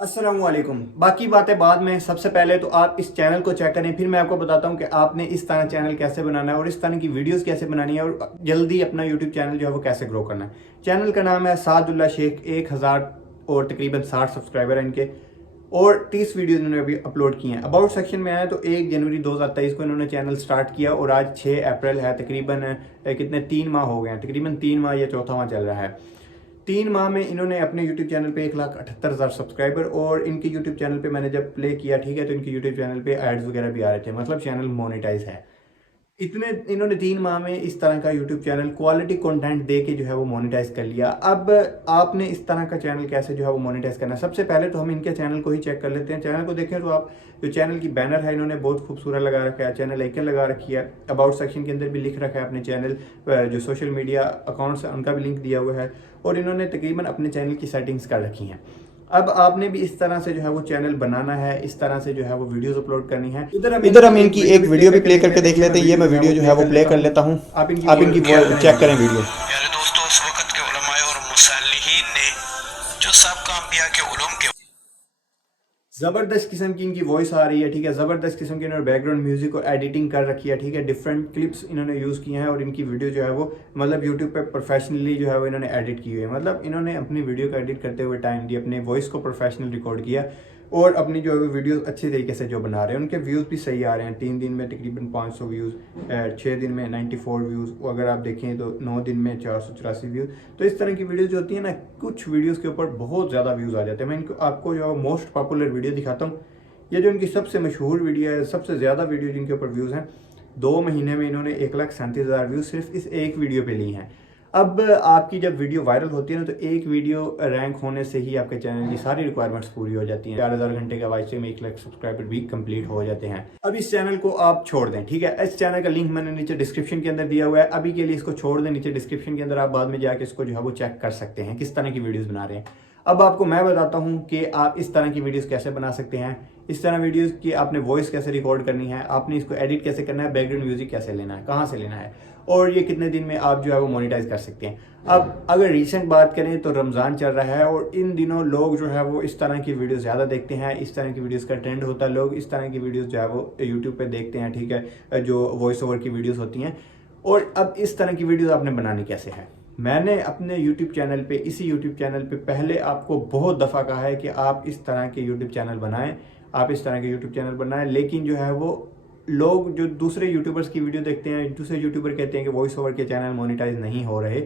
अस्सलामुअलैकुम। बाकी बातें बाद में, सबसे पहले तो आप इस चैनल को चेक करें, फिर मैं आपको बताता हूं कि आपने इस तरह चैनल कैसे बनाना है और इस तरह की वीडियोस कैसे बनानी है और जल्दी अपना यूट्यूब चैनल जो है वो कैसे ग्रो करना है। चैनल का नाम है सादुल्ला शेख, 1000 और तकरीबन 60 सब्सक्राइबर हैं इनके और 30 वीडियो इन्होंने अभी अपलोड किए हैं। अबाउट सेक्शन में आया तो 1 जनवरी 2023 को इन्होंने चैनल स्टार्ट किया और आज 6 अप्रैल है। तकरीबन कितने 3 माह हो गए हैं, तकरीबन 3 माह या चौथा माह चल रहा है। 3 माह में इन्होंने अपने यूट्यूब चैनल पे 1,78,000 सब्सक्राइबर और इनके यूट्यूब चैनल पे मैंने जब प्ले किया, ठीक है, तो इनके यूट्यूब चैनल पे एड्स वगैरह भी आ रहे थे, मतलब चैनल मोनेटाइज है। इतने इन्होंने 3 माह में इस तरह का यूट्यूब चैनल क्वालिटी कंटेंट दे के जो है वो मोनेटाइज कर लिया। अब आपने इस तरह का चैनल कैसे जो है वो मोनेटाइज करना है, सबसे पहले तो हम इनके चैनल को ही चेक कर लेते हैं। चैनल को देखें तो आप जो चैनल की बैनर है इन्होंने बहुत खूबसूरत लगा रखा है, चैनल आइकन लगा रखी है, अबाउट सेक्शन के अंदर भी लिख रखा है अपने चैनल जो सोशल मीडिया अकाउंट्स है उनका भी लिंक दिया हुआ है और इन्होंने तकरीबन अपने चैनल की सेटिंग्स कर रखी हैं। अब आपने भी इस तरह से जो है वो चैनल बनाना है, इस तरह से जो है वो वीडियोस अपलोड करनी है। इधर हम इनकी एक वीडियो भी प्ले करके देख लेते हैं। ये मैं वीडियो जो है वो प्ले कर लेता हूँ, आप इनकी चेक करें वीडियो। प्यारे दोस्तों, उस वक़्त के उलमाए और मुसल्लिहीन ने जो साबका अंबिया के उलूम के जबरदस्त किस्म की इनकी वॉइस आ रही है, ठीक है, जबरदस्त किस्म की इन्होंने बैकग्राउंड म्यूजिक और एडिटिंग कर रखी है, ठीक है, डिफरेंट क्लिप्स इन्होंने यूज़ किए हैं और इनकी वीडियो जो है वो मतलब यूट्यूब पे प्रोफेशनली जो है वो इन्होंने एडिट की हुई है। मतलब इन्होंने अपनी वीडियो को एडिट करते हुए टाइम दी, अपने वॉइस को प्रोफेशनल रिकॉर्ड किया और अपनी जो है वीडियो अच्छे तरीके से जो बना रहे हैं। उनके व्यूज़ भी सही आ रहे हैं, 3 दिन में तकरीबन 500 व्यूज़, 6 दिन में 94 व्यूज़, अगर आप देखें तो 9 दिन में 484 व्यूज़। तो इस तरह की वीडियोज़ जो होती है ना, कुछ वीडियोज़ के ऊपर बहुत ज़्यादा व्यूज़ आ जाते हैं। मैं इनको आपको जो मोस्ट पॉपुलर वीडियो दिखाता हूँ। ये जो इनकी सबसे मशहूर वीडियो है, सबसे ज़्यादा वीडियो जिनके ऊपर व्यूज़ हैं, 2 महीने में इन्होंने 1,37,000 व्यूज़ सिर्फ इस एक वीडियो पे ली हैं। अब आपकी जब वीडियो वायरल होती है ना, तो एक वीडियो रैंक होने से ही आपके चैनल की सारी रिक्वायरमेंट्स पूरी हो जाती हैं। 4,000 घंटे का वाइस में 1 लाख सब्सक्राइबर भी कंप्लीट हो जाते हैं। अब इस चैनल को आप छोड़ दें, ठीक है, इस चैनल का लिंक मैंने नीचे डिस्क्रिप्शन के अंदर दिया हुआ है। अभी के लिए इसको छोड़ दें, नीचे डिस्क्रिप्शन के अंदर आप बाद में जाके इसको जो है वो चेक कर सकते हैं किस तरह की वीडियोज़ बना रहे हैं। अब आपको मैं बताता हूँ कि आप इस तरह की वीडियोस कैसे बना सकते हैं। इस तरह वीडियोस की आपने वॉइस कैसे रिकॉर्ड करनी है, आपने इसको एडिट कैसे करना है, बैकग्राउंड म्यूजिक कैसे लेना है, कहाँ से लेना है और ये कितने दिन में आप जो है वो मोनेटाइज कर सकते हैं। अब अगर रिसेंट बात करें तो रमज़ान चल रहा है और इन दिनों लोग जो है वो इस तरह की वीडियोस ज़्यादा देखते हैं, इस तरह की वीडियोस का ट्रेंड होता है, लोग इस तरह की वीडियोस जो है वो यूट्यूब पे देखते हैं, ठीक है, जो वॉइस ओवर की वीडियोस होती हैं। और अब इस तरह की वीडियोस आपने बनानी कैसे है, मैंने अपने YouTube चैनल पे, इसी YouTube चैनल पे पहले आपको बहुत दफ़ा कहा है कि आप इस तरह के YouTube चैनल बनाएं, आप इस तरह के YouTube चैनल बनाएं। लेकिन जो है वो लोग जो दूसरे यूट्यूबर्स की वीडियो देखते हैं, दूसरे यूट्यूबर कहते हैं कि वॉइस ओवर के चैनल मोनेटाइज नहीं हो रहे,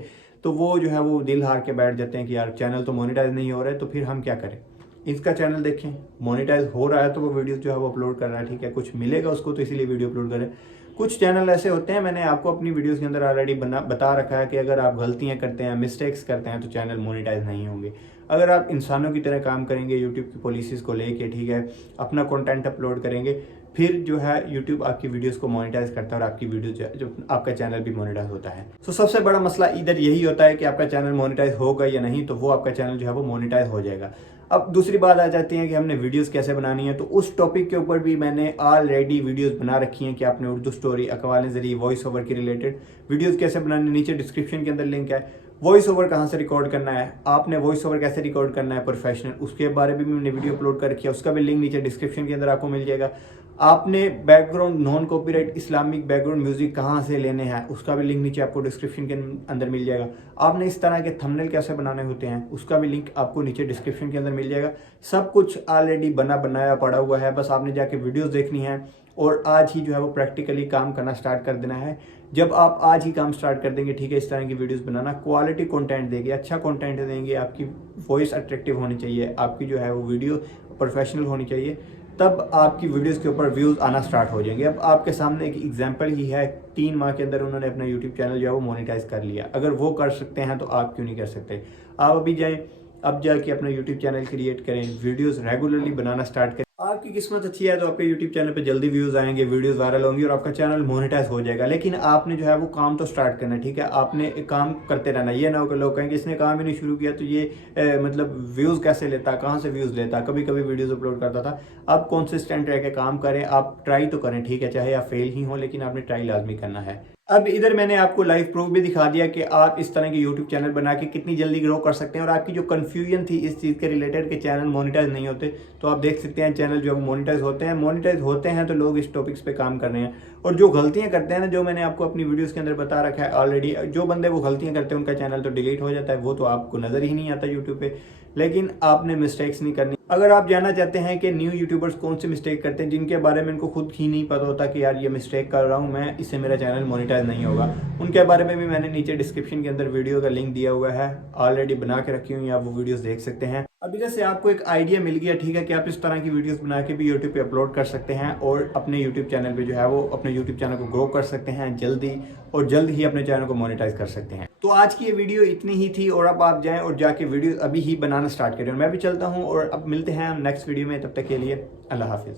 तो वो जो है वो दिल हार के बैठ जाते हैं कि यार चैनल तो मोनेटाइज नहीं हो रहा है, तो फिर हम क्या करें। इसका चैनल देखें, मोनेटाइज हो रहा है तो वो वीडियो जो है वो अपलोड कर रहा है, ठीक है, कुछ मिलेगा उसको तो इसीलिए वीडियो अपलोड करें। कुछ चैनल ऐसे होते हैं, मैंने आपको अपनी वीडियोस के अंदर ऑलरेडी बता रखा है कि अगर आप गलतियां करते हैं, मिस्टेक्स करते हैं तो चैनल मोनेटाइज नहीं होंगे। अगर आप इंसानों की तरह काम करेंगे, यूट्यूब की पॉलिसीज़ को लेके, ठीक है, अपना कंटेंट अपलोड करेंगे, फिर जो है यूट्यूब आपकी वीडियोस को मोनेटाइज करता है और आपकी वीडियो जो आपका चैनल भी मोनेटाइज होता है। तो सबसे बड़ा मसला इधर यही होता है कि आपका चैनल मोनेटाइज होगा या नहीं, तो वो आपका चैनल जो है वो मोनेटाइज हो जाएगा। अब दूसरी बात आ जाती है कि हमने वीडियोस कैसे बनानी है, तो उस टॉपिक के ऊपर भी मैंने ऑलरेडी वीडियोस बना रखी हैं कि आपने उर्दू स्टोरी, अकवाल ज़रिए, वॉइस ओवर की रिलेटेड वीडियोस कैसे बनानी, नीचे डिस्क्रिप्शन के अंदर लिंक है। वॉइस ओवर कहाँ से रिकॉर्ड करना है, आपने वॉइस ओवर कैसे रिकॉर्ड करना है प्रोफेशनल, उसके बारे में भी मैंने वीडियो अपलोड कर रखी है, उसका भी लिंक नीचे डिस्क्रिप्शन के अंदर आपको मिल जाएगा। आपने background non copyright Islamic background music कहाँ से लेने हैं, उसका भी लिंक नीचे आपको डिस्क्रिप्शन के अंदर मिल जाएगा। आपने इस तरह के थंबनेल कैसे बनाने होते हैं, उसका भी लिंक आपको नीचे डिस्क्रिप्शन के अंदर मिल जाएगा। सब कुछ ऑलरेडी बनाया पड़ा हुआ है, बस आपने जाके वीडियोस देखनी है और आज ही जो है वो प्रैक्टिकली काम करना स्टार्ट कर देना है। जब आप आज ही काम स्टार्ट कर देंगे, ठीक है, इस तरह की वीडियोस बनाना, क्वालिटी कंटेंट देंगे, अच्छा कंटेंट देंगे, आपकी वॉइस अट्रैक्टिव होनी चाहिए, आपकी जो है वो वीडियो प्रोफेशनल होनी चाहिए, तब आपकी वीडियोस के ऊपर व्यूज़ आना स्टार्ट हो जाएंगे। अब आपके सामने एक एग्जांपल ही है, 3 माह के अंदर उन्होंने अपना यूट्यूब चैनल जो है वो मोनेटाइज कर लिया। अगर वो कर सकते हैं तो आप क्यों नहीं कर सकते। आप अभी जाएं, अब जाके अपना यूट्यूब चैनल क्रिएट करें, वीडियोस रेगुलरली बनाना स्टार्ट करें। आपकी किस्मत अच्छी है तो आपके यूट्यूब चैनल पे जल्दी व्यूज़ आएंगे, वीडियोस वायरल होंगी और आपका चैनल मोनेटाइज हो जाएगा। लेकिन आपने जो है वो काम तो स्टार्ट करना है, ठीक है, आपने काम करते रहना। ये ना हो कि लोग कहेंगे इसने काम ही नहीं शुरू किया तो ये मतलब व्यूज़ कैसे लेता, कहाँ से व्यूज़ लेता, कभी कभी वीडियोज़ अपलोड करता था। आप कंसिस्टेंट रह के काम करें, आप ट्राई तो करें, ठीक है, चाहे आप फेल ही हो लेकिन आपने ट्राई लाजमी करना है। अब इधर मैंने आपको लाइव प्रूफ भी दिखा दिया कि आप इस तरह के यूट्यूब चैनल बना के कितनी जल्दी ग्रो कर सकते हैं। और आपकी जो कन्फ्यूजन थी इस चीज़ के रिलेटेड कि चैनल मोनेटाइज नहीं होते, तो आप देख सकते हैं चैनल जो मोनेटाइज होते हैं तो लोग इस टॉपिक्स पे काम कर रहे हैं। और जो गलतियां करते हैं ना, जो मैंने आपको अपनी वीडियोस के अंदर बता रखा है ऑलरेडी, जो बंदे वो गलतियां करते हैं उनका चैनल तो डिलीट हो जाता है, वो तो आपको नज़र ही नहीं आता यूट्यूब पे। लेकिन आपने मिस्टेक्स नहीं करनी। अगर आप जानना चाहते हैं कि न्यू यूट्यूबर्स कौन से मिस्टेक करते हैं जिनके बारे में इनको खुद ही नहीं पता होता कि यार ये मिस्टेक कर रहा हूँ मैं, इससे मेरा चैनल मोनेटाइज नहीं होगा, उनके बारे में भी मैंने नीचे डिस्क्रिप्शन के अंदर वीडियो का लिंक दिया हुआ है, ऑलरेडी बना के रखी हुई, आप वो वीडियोस देख सकते हैं। अब इधर से आपको एक आइडिया मिल गया, ठीक है, कि आप इस तरह की वीडियोस बना के भी यूट्यूब पे अपलोड कर सकते हैं और अपने यूट्यूब चैनल पे जो है वो अपने यूट्यूब चैनल को ग्रो कर सकते हैं जल्द ही अपने चैनल को मोनेटाइज कर सकते हैं। तो आज की ये वीडियो इतनी ही थी और अब आप जाएं और जाके वीडियो अभी ही बनाना स्टार्ट करें। मैं भी चलता हूँ और अब मिलते हैं हम नेक्स्ट वीडियो में, तब तक के लिए अल्लाह हाफिज़।